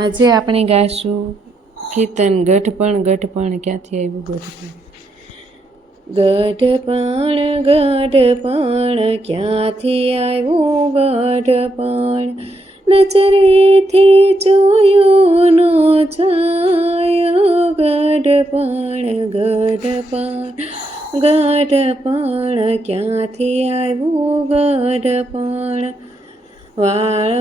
આજે આપણે ગાશું કીર્તન ગઢપણ. ગઢપણ ક્યાંથી આવ્યું? ગઢપણ ગઢપણ ક્યાંથી આવ્યું? ગઢપણ નજરેથી જોયું નો છાયો. ગઢપણ ગઢપણ ગઢપણ ક્યાંથી આવ્યું? ગઢપણ વાળ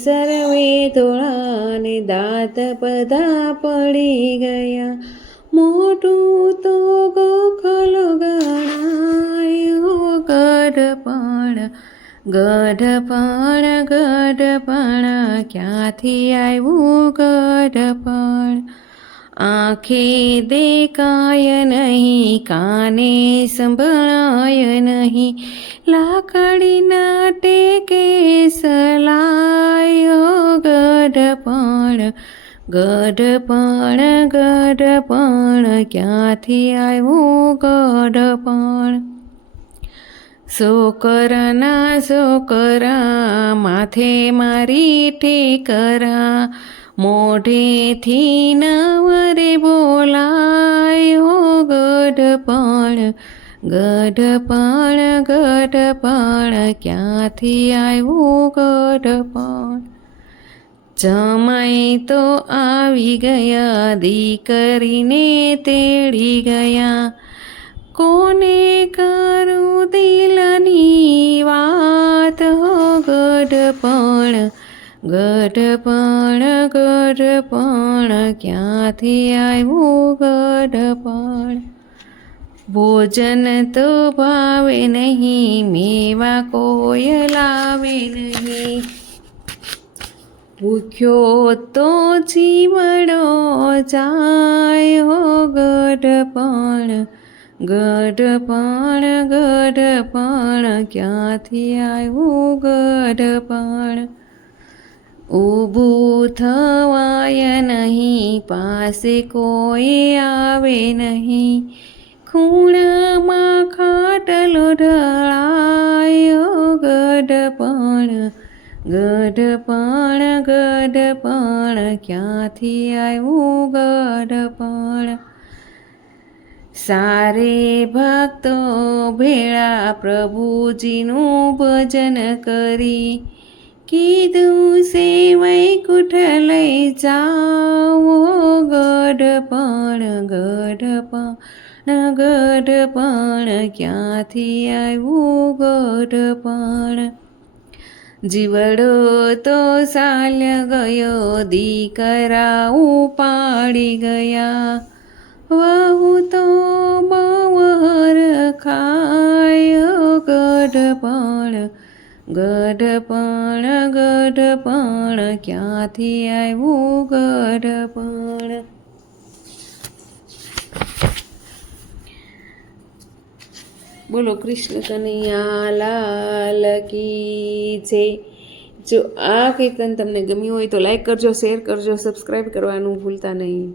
સર્વે ધોળા ને દાંત બધા પડી ગયા. મોટું તો ગોખલ ગણાયો. ગઢપણ ગઢપણ ગઢપણ ક્યાંથી આવ્યું? ગઢપણ આંખે દેખાય નહીં, કાને સંભળાય નહીં, લાકડીના ટેકે સલાયો. ગઢપણ ગઢપણ ગઢપણ ક્યાંથી આવ્યું? ગઢપણ છોકરાના છોકરા માથે મારી ઠેકરા, મોઢેથી નવરે બોલાયો. ગઢપણ ગઢપણ ગઢપણ ક્યાંથી આવ્યું? ગઢપણ જમાઈ તો આવી ગયા, દીકરીને તેડી ગયા, કોને કરું દિલની વાત? ગઢપણ ગઢપણ ગઢપણ ક્યાંથી આવ્યું? ગઢપણ ભોજન તો ભાવે નહીં, મેવા કોઈ લાવે નહીં, ભૂખ્યો તો જીવડો જાય. ગઢપણ ગઢપણ ગઢપણ ક્યાંથી આવ્યું? ગઢપણ ઊભું થવાય નહીં, પાસે કોઈ આવે નહીં, ખૂણામાં ખાટલો ઢળાયો. ગઢપણ ગઢપણ ગઢપણ ક્યાંથી આવ્યું? ગઢપણ સારે ભક્તો ભેળા પ્રભુજીનું ભજન કરી, કીધું સે વૈકુંઠ લઈ જાઓ. ગઢપણ ગઢપણ ગઢપણ ક્યાંથી આવ્યું? ગઢપણ જીવડો તો ચાલ્ય ગયો, દીકરા ઉપાડી ગયા, વહુ તો બવર ખાયો. ગઢપણ ગઢપણ ગઢપણ ક્યાંથી આવ્યું? ગઢપણ બોલો કૃષ્ણ કનૈયા લાલ કી જય. જો આ કીર્તન તમને ગમ્યું હોય તો લાઈક કરજો, શેર કરજો, સબસ્ક્રાઈબ કરવાનું ભૂલતા નહીં.